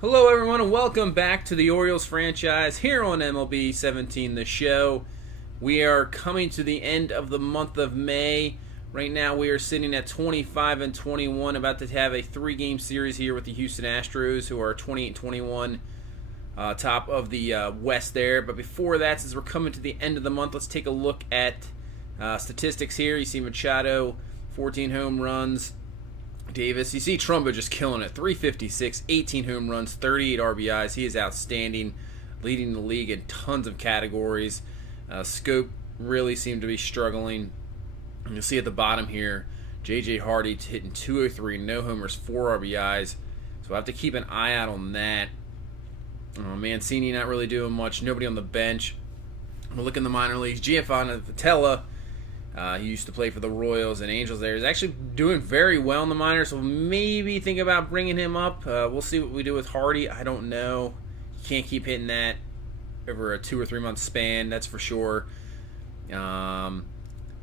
Hello, everyone, and welcome back to the Orioles franchise here on MLB 17, the show. We are coming to the end of the month of May. Right now, we are sitting at 25-21, about to have a three-game series here with the Houston Astros, who are 28-21, top of the West there. But before that, since we're coming to the end of the month, let's take a look at statistics here. You see Machado, 14 home runs. Davis, you see Trumbo just killing it. 356, 18 home runs, 38 RBIs. He is outstanding, leading the league in tons of categories. Scope really seemed to be struggling. And you'll see at the bottom here, J.J. Hardy hitting 203, no homers, 4 RBIs. So I have to keep an eye out on that. Mancini not really doing much. Nobody on the bench. We'll look in the minor leagues. Giovanni Vitella, he used to play for the Royals and Angels there. He's actually doing very well in the minors, so maybe think about bringing him up. We'll see what we do with Hardy. I don't know. You can't keep hitting that over a 2 or 3 month span, that's for sure. And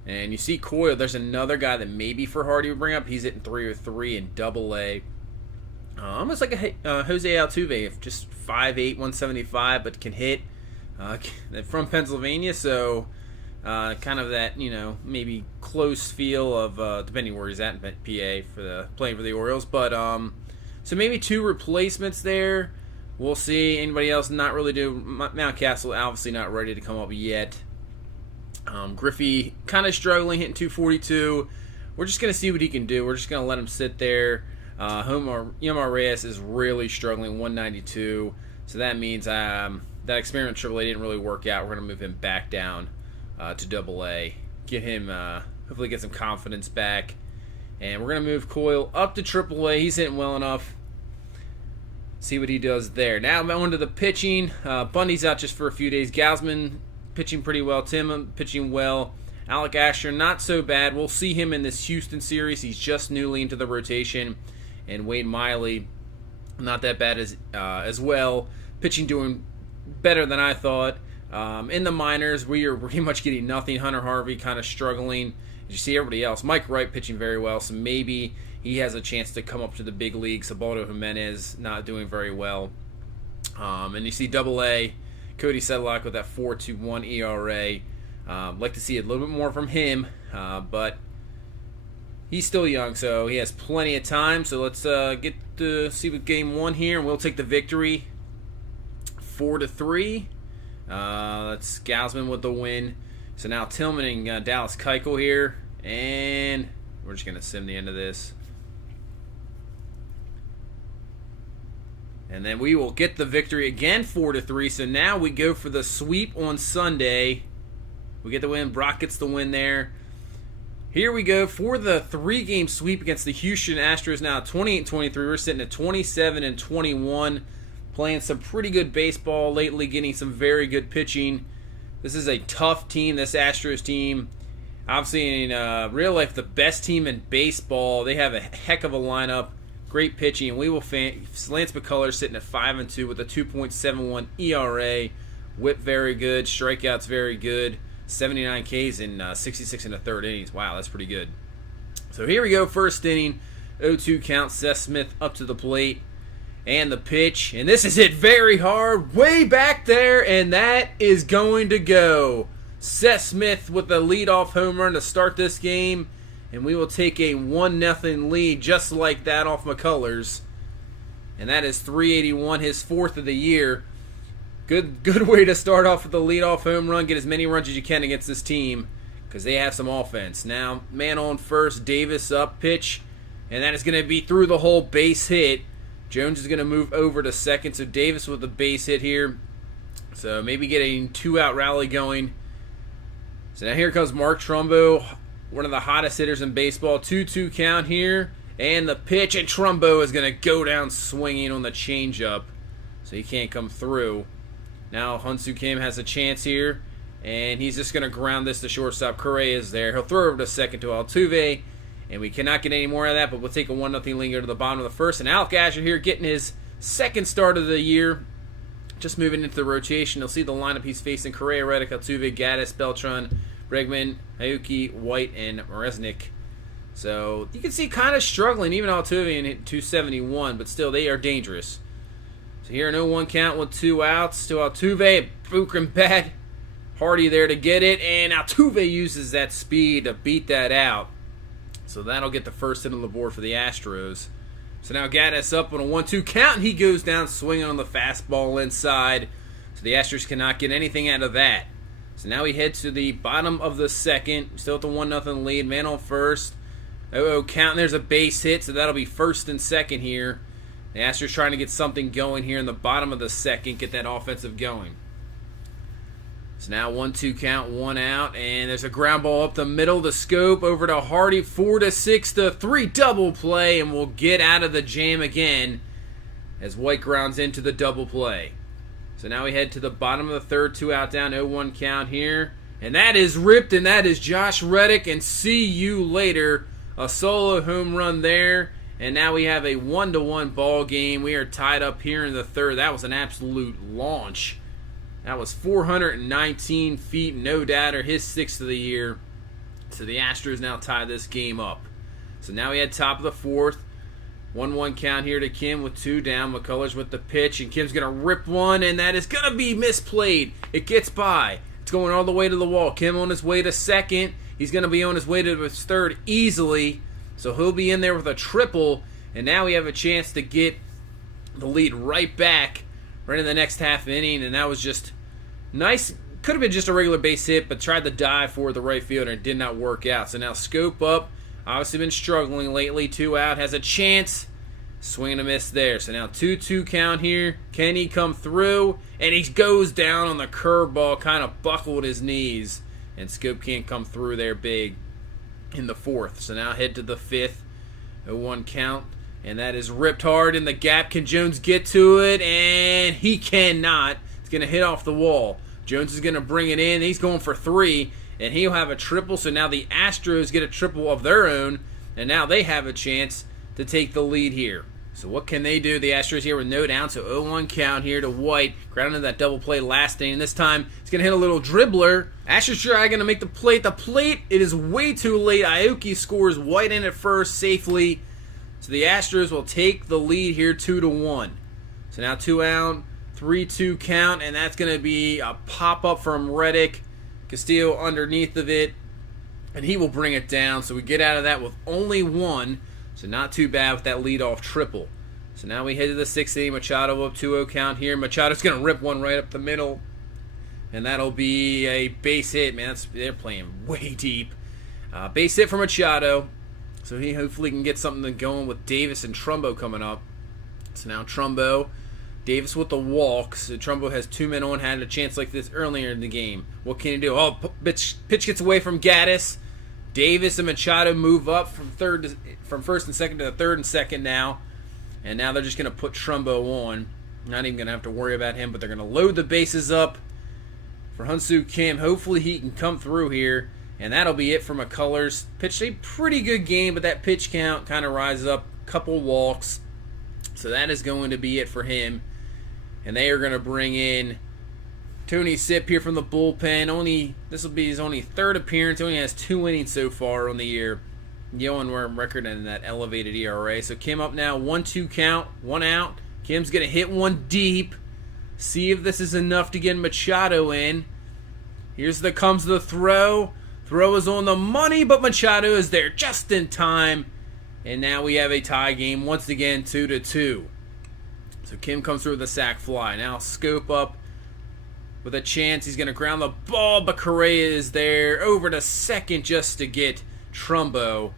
you see Coyle. There's another guy that maybe for Hardy would bring up. He's hitting 303 in Double-A. Almost like a Jose Altuve, just 5'8", 175, but can hit. From Pennsylvania, so kind of that, maybe close feel of depending where he's at in PA for playing for the Orioles. But so maybe 2 replacements there. We'll see. Anybody else not really do. Mountcastle obviously not ready to come up yet. Griffey kind of struggling, hitting 242. We're just going to see what he can do. We're just going to let him sit there. Yomar Reyes is really struggling, 192. So that means that experiment AAA didn't really work out. We're going to move him back down to Double-A. Get him, hopefully get some confidence back. And we're going to move Coyle up to Triple-A. He's hitting well enough. See what he does there. Now on to the pitching. Bundy's out just for a few days. Gausman pitching pretty well. Tim pitching well. Alec Asher, not so bad. We'll see him in this Houston series. He's just newly into the rotation. And Wade Miley, not that bad as well. Pitching doing better than I thought. In the minors, we are pretty much getting nothing. Hunter Harvey kind of struggling. As you see everybody else. Mike Wright pitching very well, so maybe he has a chance to come up to the big leagues. Sabaldo Jimenez not doing very well. And you see Double-A, Cody Sedlock with that 4.21 ERA. Like to see a little bit more from him, but he's still young, so he has plenty of time. So let's get to see with game 1 here, and we'll take the victory 4-3. That's Gausman with the win. So now Tillman and Dallas Keuchel here, and we're just going to sim the end of this. And then we will get the victory again, 4-3. So now we go for the sweep on Sunday. We get the win. Brock gets the win there. Here we go for the 3-game sweep against the Houston Astros. Now 28-23. We're sitting at 27-21. Playing some pretty good baseball lately, getting some very good pitching. This is a tough team, this Astros team. Obviously, in real life, the best team in baseball. They have a heck of a lineup. Great pitching. And we will Lance McCullers sitting at 5-2 with a 2.71 ERA. Whip very good. Strikeouts very good. 79 Ks in 66 1/3 innings. Wow, that's pretty good. So here we go, first inning. 0-2 count. Seth Smith up to the plate. And the pitch. And this is hit very hard. Way back there. And that is going to go. Seth Smith with the leadoff home run to start this game. And we will take a 1-0 lead just like that off McCullers. And that is 381, his 4th of the year. Good way to start off with the leadoff home run. Get as many runs as you can against this team because they have some offense. Now, man on first, Davis up, pitch. And that is going to be through the hole, base hit. Jones is going to move over to second. So Davis with the base hit here. So maybe get a 2-out rally going. So now here comes Mark Trumbo, one of the hottest hitters in baseball. 2-2 count here. And the pitch, and Trumbo is going to go down swinging on the changeup. So he can't come through. Now Hyun-Soo Kim has a chance here. And he's just going to ground this to shortstop. Correa is there. He'll throw over to second to Altuve. And we cannot get any more of that, but we'll take a 1-0 lead to the bottom of the first. And Alec Asher here getting his second start of the year. Just moving into the rotation. You'll see the lineup he's facing. Correa, Reddick, Altuve, Gaddis, Beltran, Bregman, Hayuki, White, and Resnick. So you can see kind of struggling, even Altuve in 271, but still they are dangerous. So here an 0-1 count with 2 outs to Altuve. Buchman bat. Hardy there to get it, and Altuve uses that speed to beat that out. So that'll get the first hit on the board for the Astros. So now Gaddis up on a 1-2 count, and he goes down swinging on the fastball inside. So the Astros cannot get anything out of that. So now we head to the bottom of the second. Still at the 1-0 lead. Man on first. 0-0 count, and there's a base hit, so that'll be first and second here. The Astros trying to get something going here in the bottom of the second, get that offensive going. So now 1-2 count, 1 out, and there's a ground ball up the middle. The scope over to Hardy, 4-6-3 double play, and we'll get out of the jam again as White grounds into the double play. So now we head to the bottom of the third, 2 out down, 0-1 count here. And that is ripped, and that is Josh Reddick, and see you later. A solo home run there, and now we have a 1-1 ball game. We are tied up here in the third. That was an absolute launch. That was 419 feet, no doubter, his 6th of the year. So the Astros now tie this game up. So now we had top of the fourth. 1-1 count here to Kim with 2 down. McCullers with the pitch, and Kim's going to rip one, and that is going to be misplayed. It gets by. It's going all the way to the wall. Kim on his way to second. He's going to be on his way to his third easily. So he'll be in there with a triple, and now we have a chance to get the lead right back right in the next half inning, and that was just nice. Could have been just a regular base hit, but tried to dive for the right fielder and it did not work out. So now scope up. Obviously been struggling lately. 2 out. Has a chance. Swing and a miss there. So now 2-2 count here. Can he come through? And he goes down on the curveball. Kind of buckled his knees. And Scope can't come through there big in the fourth. So now head to the fifth. 0-1 count. And that is ripped hard in the gap. Can Jones get to it? And he cannot. It's going to hit off the wall. Jones is going to bring it in. He's going for 3. And he'll have a triple. So now the Astros get a triple of their own. And now they have a chance to take the lead here. So what can they do? The Astros here with no down. So 0-1 count here to White. Grounded that double play last inning. This time it's going to hit a little dribbler. Astros try going to make the plate. The plate, it is way too late. Aoki scores. White in at first safely. So the Astros will take the lead here 2-1. So now 2 out. 3-2 count. And that's going to be a pop-up from Reddick. Castillo underneath of it. And he will bring it down. So we get out of that with only 1. So not too bad with that leadoff triple. So now we head to the 6th inning. Machado up 2-0 count here. Machado's going to rip one right up the middle. And that'll be a base hit. Man, they're playing way deep. Base hit for Machado. So he hopefully can get something going with Davis and Trumbo coming up. So now Trumbo. Davis with the walk. So Trumbo has 2 men on. Had a chance like this earlier in the game. What can he do? Oh, pitch gets away from Gaddis. Davis and Machado move up from first and second to the third and second now. And now they're just going to put Trumbo on. Not even going to have to worry about him, but they're going to load the bases up for Hyun-Soo Kim. Hopefully he can come through here. And that'll be it for McCullers. Pitched a pretty good game, but that pitch count kind of rises up. Couple walks. So that is going to be it for him. And they are going to bring in Tony Sipp here from the bullpen. This will be his only 3rd appearance. He only has 2 innings so far on the year. Yoan record in that elevated ERA. So Kim up now, 1-2 count, 1 out. Kim's going to hit one deep. See if this is enough to get Machado in. Comes the throw. Throw is on the money, but Machado is there just in time. And now we have a tie game once again, 2-2. So Kim comes through with a sac fly. Now scope up with a chance. He's going to ground the ball, but Correa is there over to second just to get Trumbo.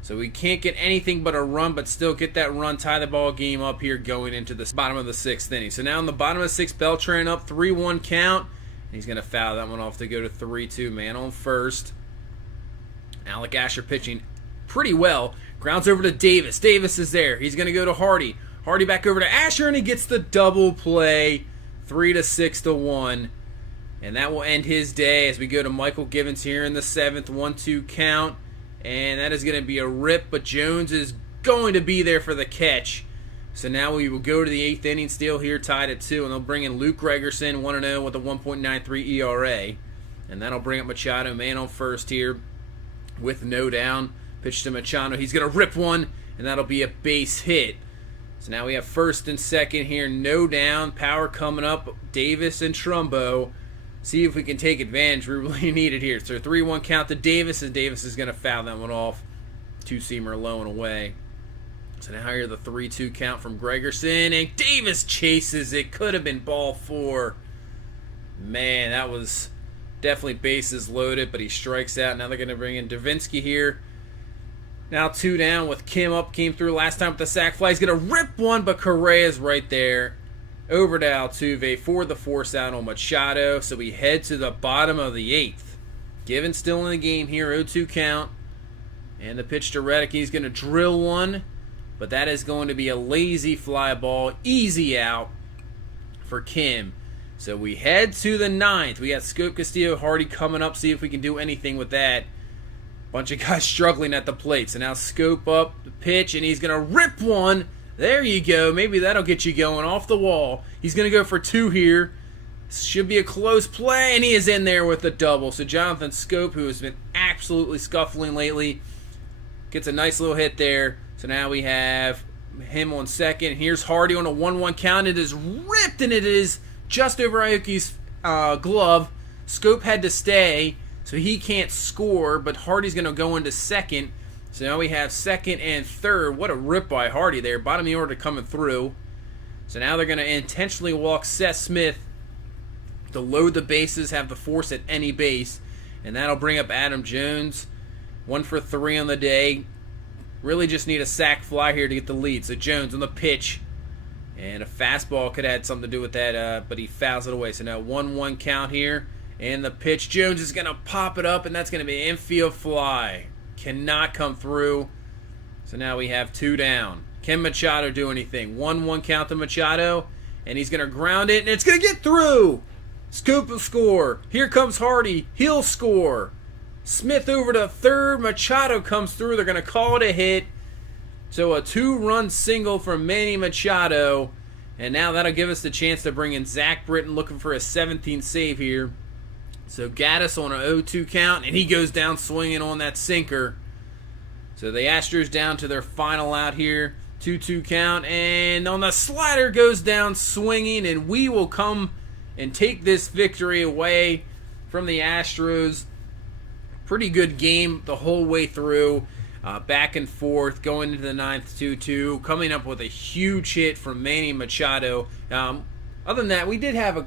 So we can't get anything but a run, but still get that run, tie the ball game up here going into the bottom of the 6th inning. So now in the bottom of the 6th, Beltran up 3-1 count. And he's going to foul that one off to go to 3-2. Man on first. Alec Asher pitching pretty well. Grounds over to Davis. Davis is there. He's going to go to Hardy. Hardy back over to Asher, and he gets the double play. 3-6-1. And that will end his day as we go to Michael Givens here in the 7th. 1-2 count. And that is going to be a rip, but Jones is going to be there for the catch. So now we will go to the 8th inning, still here tied at 2, and they'll bring in Luke Gregerson, 1-0 with a 1.93 ERA. And that'll bring up Machado, man on first here with no down. Pitch to Machado. He's going to rip one, and that'll be a base hit. So now we have first and second here, no down, power coming up, Davis and Trumbo. See if we can take advantage. We really need it here. So 3-1 count to Davis, and Davis is going to foul that one off. Two-seamer low and away. So now here the 3-2 count from Gregerson, and Davis chases it. Could have been ball 4. Man, that was definitely bases loaded, but he strikes out. Now they're going to bring in Davinsky here. Now 2 down with Kim up, came through last time with the sac fly. He's going to rip one, but Correa's right there. Over to Altuve for the force out on Machado. So we head to the bottom of the 8th. Given still in the game here, 0-2 count. And the pitch to Reddick. He's going to drill one, but that is going to be a lazy fly ball. Easy out for Kim. So we head to the 9th. We got Scope, Castillo, Hardy coming up. See if we can do anything with that. Bunch of guys struggling at the plate. So now Scope up the pitch, and he's going to rip one. There you go. Maybe that'll get you going off the wall. He's going to go for 2 here. Should be a close play, and he is in there with a double. So Jonathan Scope, who has been absolutely scuffling lately, gets a nice little hit there. So now we have him on second. Here's Hardy on a 1-1 count. It is ripped, and it is just over Aoki's glove. Scope had to stay, so he can't score, but Hardy's going to go into second. So now we have second and third. What a rip by Hardy there. Bottom of the order coming through. So now they're going to intentionally walk Seth Smith to load the bases, have the force at any base, and that'll bring up Adam Jones. 1 for 3 on the day. Really just need a sac fly here to get the lead. So Jones on the pitch. And a fastball could have had something to do with that, but he fouls it away. So now 1-1 count here. And the pitch, Jones is going to pop it up, and that's going to be an infield fly. Cannot come through. So now we have 2 down. Can Machado do anything? 1-1 count to Machado, and he's going to ground it, and it's going to get through. Scoop will score. Here comes Hardy. He'll score. Smith over to third. Machado comes through. They're going to call it a hit. So a 2-run single from Manny Machado. And now that'll give us the chance to bring in Zach Britton, looking for a 17th save here. So Gaddis on an 0-2 count, and he goes down swinging on that sinker. So the Astros down to their final out here. 2-2 count, and on the slider goes down swinging, and we will come and take this victory away from the Astros. Pretty good game the whole way through. Back and forth, going into the 9th, 2-2. Coming up with a huge hit from Manny Machado. Other than that, we did have a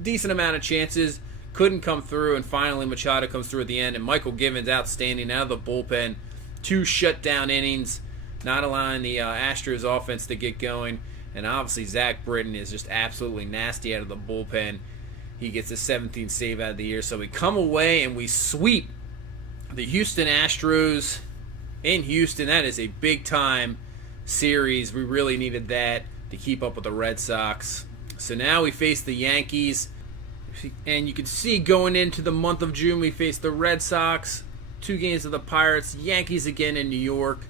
decent amount of chances. Couldn't come through, and finally Machado comes through at the end, and Michael Givens outstanding out of the bullpen. 2 shutdown innings, not allowing the Astros offense to get going. And obviously Zach Britton is just absolutely nasty out of the bullpen. He gets a 17th save out of the year. So we come away and we sweep the Houston Astros in Houston. That is a big-time series. We really needed that to keep up with the Red Sox. So now we face the Yankees. And you can see going into the month of June, we face the Red Sox, 2 games of the Pirates, Yankees again in New York.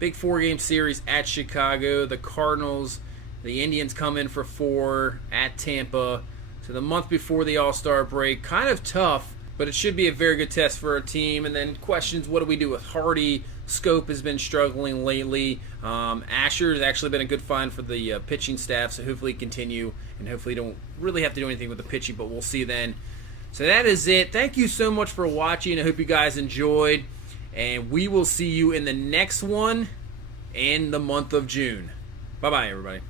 Big 4-game series at Chicago. The Cardinals, the Indians come in for 4 at Tampa. So the month before the All-Star break, kind of tough, but it should be a very good test for our team. And then questions, what do we do with Hardy? Scope has been struggling lately. Asher has actually been a good find for the pitching staff, so hopefully continue, and hopefully don't really have to do anything with the pitching, but we'll see then. So that is it. Thank you so much for watching. I hope you guys enjoyed, and we will see you in the next one in the month of June. Bye-bye, everybody.